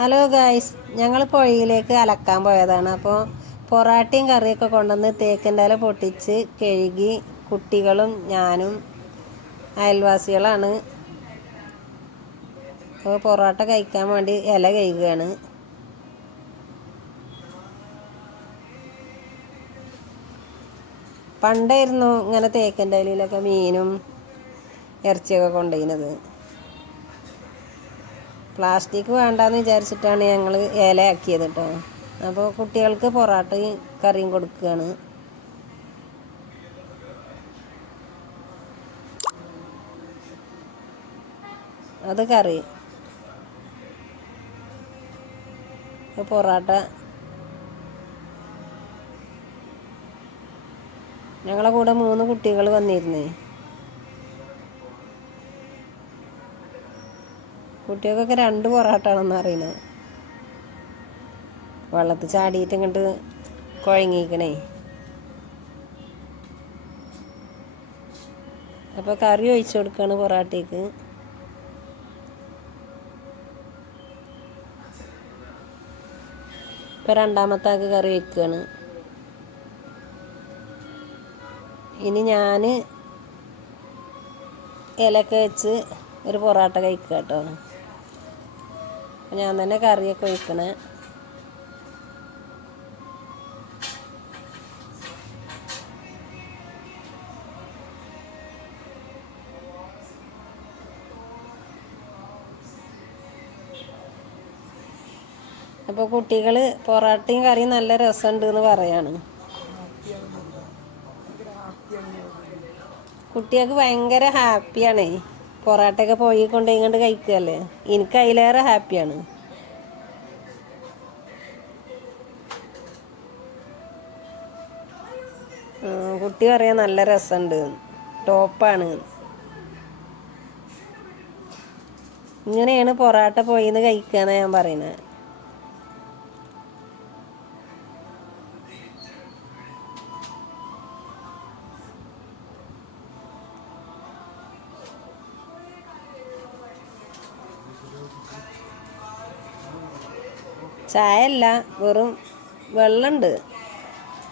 Hello guys, ഞങ്ങൾ പുഴയിലേക്ക് അലക്കാൻ പോയതാണ്. അപ്പോൾ പൊറാട്ടയും കറിയൊക്കെ കൊണ്ടുവന്ന് തേക്കിൻ്റെ ഇല പൊട്ടിച്ച് കഴുകി കുട്ടികളും ഞാനും അയൽവാസികളാണ്. അപ്പോൾ പൊറോട്ട കഴിക്കാൻ വേണ്ടി ഇല കഴുകുകയാണ്. പണ്ടായിരുന്നു ഇങ്ങനെ തേക്കിൻ്റെ ഇലയിലൊക്കെ മീനും ഇറച്ചിയൊക്കെ കൊണ്ടുപോയിരുന്നത്. പ്ലാസ്റ്റിക് വേണ്ടാന്ന് വിചാരിച്ചിട്ടാണ് ഞങ്ങൾ ഇലയാക്കിയത് കേട്ടോ. അപ്പോൾ കുട്ടികൾക്ക് പൊറോട്ടയും കറിയും കൊടുക്കുകയാണ്. അത് കറി, പൊറോട്ട. ഞങ്ങളെ കൂടെ 3 കുട്ടികൾ വന്നിരുന്നേ. കുട്ടികൾക്കൊക്കെ 2 പൊറോട്ട ആണെന്ന് അറിയണേ. വെള്ളത്തിൽ ചാടിയിട്ട് ഇങ്ങോട്ട് കുഴങ്ങിക്കണേ. അപ്പോൾ കറി ഒഴിച്ചു കൊടുക്കുകയാണ് പൊറോട്ടയ്ക്ക്. ഇപ്പോൾ രണ്ടാമത്തെ ആൾക്ക് കറി വയ്ക്കുകയാണ്. ഇനി ഞാൻ ഇലയൊക്കെ വെച്ച് ഒരു പൊറോട്ട കഴിക്കുക കേട്ടോ. ഞാൻ തന്നെ കറിയൊക്കെ ഒഴിക്കണേ. അപ്പോൾ കുട്ടികൾ പൊറോട്ടയും കറിയും നല്ല രസമുണ്ട് എന്ന് പറയാണ്. കുട്ടികൾക്ക് ഭയങ്കര ഹാപ്പിയാണ്. പൊറോട്ടയൊക്കെ പോയി കൊണ്ട് ഇങ്ങോട്ട് കഴിക്കുകയല്ലേ. എനിക്ക് അതിലേറെ ഹാപ്പിയാണ്. കുട്ടി പറയാൻ നല്ല രസമുണ്ട്, ടോപ്പാണ്. ഇങ്ങനെയാണ് പൊറോട്ട പോയിന്ന് കഴിക്കുകയെന്ന് ഞാൻ പറയുന്നത്. ചായ അല്ല, വെറും വെള്ളമുണ്ട്.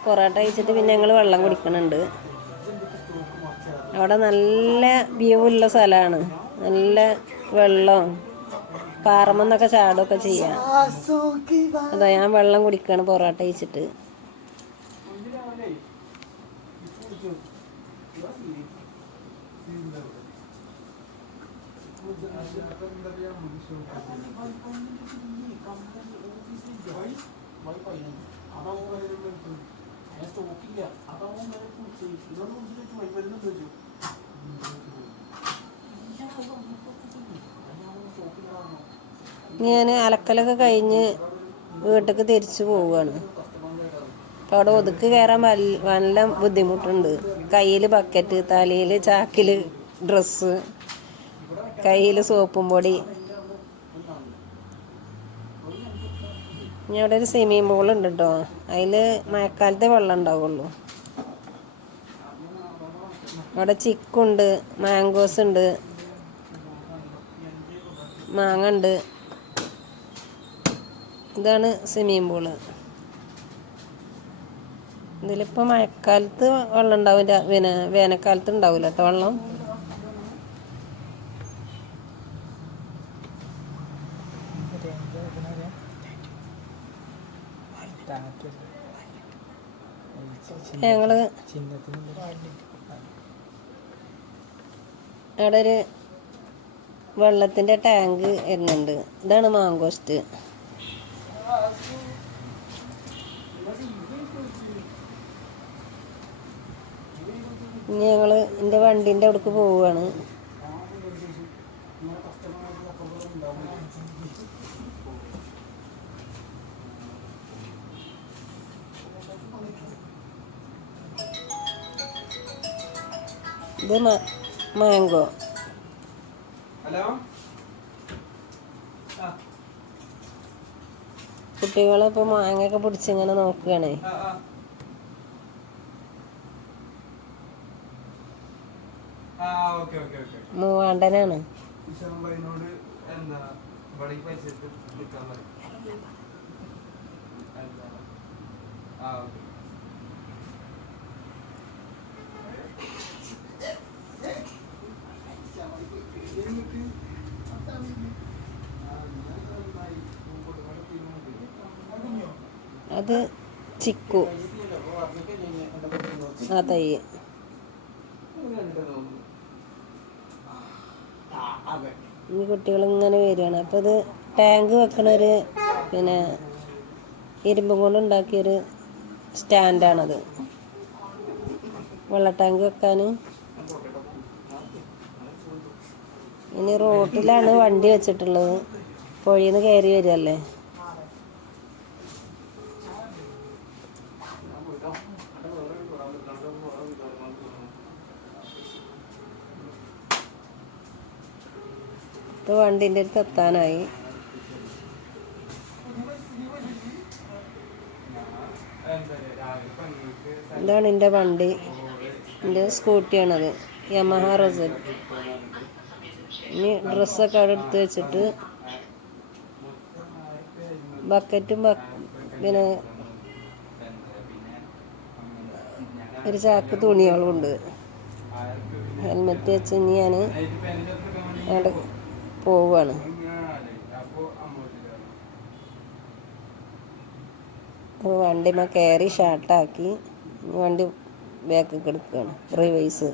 പൊറോട്ട കഴിച്ചിട്ട് പിന്നെ ഞങ്ങൾ വെള്ളം കുടിക്കണുണ്ട്. അവിടെ നല്ല വ്യൂ ഉള്ള സ്ഥലമാണ്. നല്ല വെള്ളം, പാറമെന്നൊക്കെ ചാടുകയൊക്കെ ചെയ്യാം. അതാ ഞാൻ വെള്ളം കുടിക്കുകയാണ് പൊറോട്ട കഴിച്ചിട്ട്. ഞാൻ അലക്കലൊക്കെ കഴിഞ്ഞ് വീട്ടിലേക്ക് തിരിച്ചു പോവുകയാണ്. അപ്പോൾ അവിടെ ഒതുക്ക് കയറാൻ നല്ല ബുദ്ധിമുട്ടുണ്ട്. കയ്യിൽ ബക്കറ്റ്, തലയിൽ ചാക്കിൽ ഡ്രസ്സ്, കയ്യിൽ സോപ്പും പൊടി. ഇനി അവിടെ ഒരു സ്വിമ്മിങ് പൂൾ ഉണ്ട് കേട്ടോ. അതിൽ മഴക്കാലത്തെ വെള്ളം ഉണ്ടാവുള്ളൂ. അവിടെ ചിക്കുണ്ട്, മാംഗോസ് ഉണ്ട്, മാങ്ങ ഉണ്ട്. ഇതാണ് സ്വിമ്മിങ് പൂള്. ഇതിലിപ്പോൾ മഴക്കാലത്ത് വെള്ളം ഉണ്ടാവില്ല, പിന്നെ വേനൽക്കാലത്ത് ഉണ്ടാവില്ല കേട്ടോ വെള്ളം. ഞങ്ങൾ അവിടെ ഒരു വെള്ളത്തിൻ്റെ ടാങ്ക് വരുന്നുണ്ട്. ഇതാണ് മാങ്കോസ്റ്റ്. ഇനി ഞങ്ങൾ എൻ്റെ വണ്ടീൻ്റെ അവിടേക്ക് പോവുകയാണ്. ഇത് മാംഗോ. കുട്ടികളിപ്പോൾ മാങ്ങയൊക്കെ പിടിച്ചിങ്ങനെ നോക്കുകയാണ്. മൂവാണ്ടനാണ്. അത് ചിക്കു ആ തൈ. ഈ കുട്ടികളിങ്ങനെ വരികയാണ്. അപ്പോൾ ഇത് ടാങ്ക് വെക്കണൊരു പിന്നെ ഇരുമ്പും കൊണ്ട് ഉണ്ടാക്കിയൊരു സ്റ്റാൻഡാണത്, വെള്ള ടാങ്ക് വെക്കാൻ. ഇനി റോട്ടിലാണ് വണ്ടി വെച്ചിട്ടുള്ളത്, പുഴയിൽ നിന്ന് കയറി വരികയല്ലേ. ഇപ്പോൾ വണ്ടീൻ്റെ അടുത്ത് എത്താനായി. ഇതാണ് എൻ്റെ വണ്ടി, എൻ്റെ സ്കൂട്ടിയാണത്, യമഹ റോസറ്റ്. ഇനി ഡ്രസ്സൊക്കെ അവിടെ എടുത്ത് വെച്ചിട്ട് ബക്കറ്റും പിന്നെ ഒരു ചാക്ക് തുണികളും ഉണ്ട്. ഹെൽമെറ്റ് വെച്ച് ഇനി ഞാൻ അവിടെ പോവുകയാണ്. അപ്പോൾ വണ്ടിമ്മ കയറി ഷാർട്ടാക്കി വണ്ടി ബാക്കൊക്കെ എടുക്കുകയാണ്, റിവേഴ്സ്.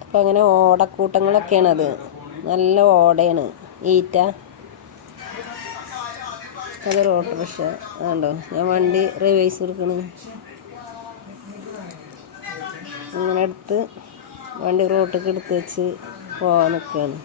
അപ്പം അങ്ങനെ ഓടക്കൂട്ടങ്ങളൊക്കെയാണത്, നല്ല ഓടയാണ്, ഈറ്റ. അതൊരു ഓട്ടോറിക്ഷ ആണ്ടോ, ഞാൻ വണ്ടി റിവേഴ്സ് എടുക്കണത്. അങ്ങനെ എടുത്ത് വണ്ടി റോട്ടിലേക്ക് എടുത്ത് വെച്ച് പോകാൻ നിൽക്കുകയാണ്.